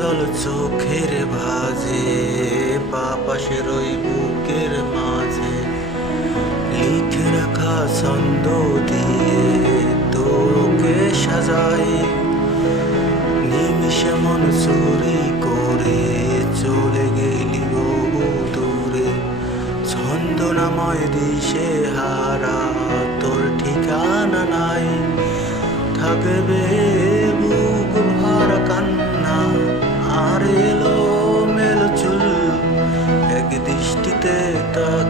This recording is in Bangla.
জল চোখের ভাজে, পাপাশের ওই বুকের মাঝে লিখে রাখা ছন্দ দিয়ে তোকে সাজাই। নিমিষে মন চুরি করে চলে গেলি বহু দূরে, ছন্দনাময় দিশে হারা তোর ঠিকানা নাই। থাকবে বুক ভরা কান্না আর এলো মেলো চুল, এক দৃষ্টিতে তাক